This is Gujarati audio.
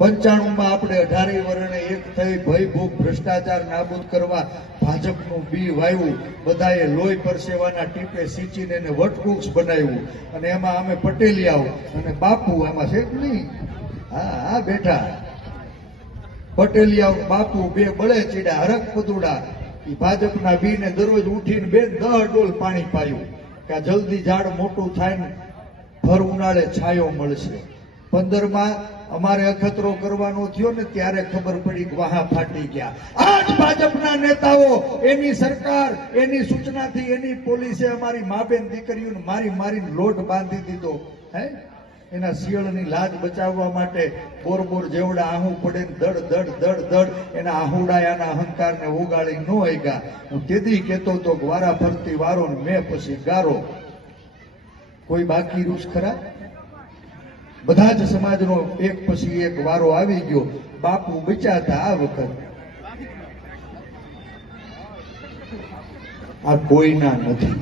95 આપણે 18 વર્ષે એક થઈ ભય ભૂખ ભ્રષ્ટાચાર નાબૂદ કરવા ભાજપનું બી વાવ્યું, બધાએ લોહી પરસેવાના ટીપે સિંચીને એને વટવૃક્ષ બનાવ્યું, અને એમાં અમે પટેલિયાઓ અને બાપુ એમાં છે નહીં, હા બેઠા પટેલિયાઓ બાપુ બે બળે ચીડા હરક પદુડા એ ભાજપના બીને દરરોજ ઉઠીને 10 ડોલ પાણી પાયું કે જલ્દી ઝાડ મોટું થાય ને ભર ઉનાળે છાયો મળશે. 15માં અમારે અખતરો કરવાનો થયો ને ત્યારે ખબર પડી કે વાહા ફાટી ગયા. આજ ભાજપના નેતાઓ, એની સરકાર, એની સૂચનાથી એની પોલીસે અમારી મા બેન દીકરીઓને મારીને લોટ બાંધી દીધો. હે એના શિયળની લાજ બચાવવા માટે બોર જેવડા આહું પડે ને દડ એના આહુડાયાના અહંકારને ઉગાડી ન હગ્યા. હું તેદી કહેતો તો વારા ફરતી વારો ને મેં પછી ગારો. કોઈ બાકી રૂસ ખરા? બધા જ સમાજનો એક પછી એક વારો આવી ગયો. બાપુ બચાતા આ વખત આ કોઈના નથી.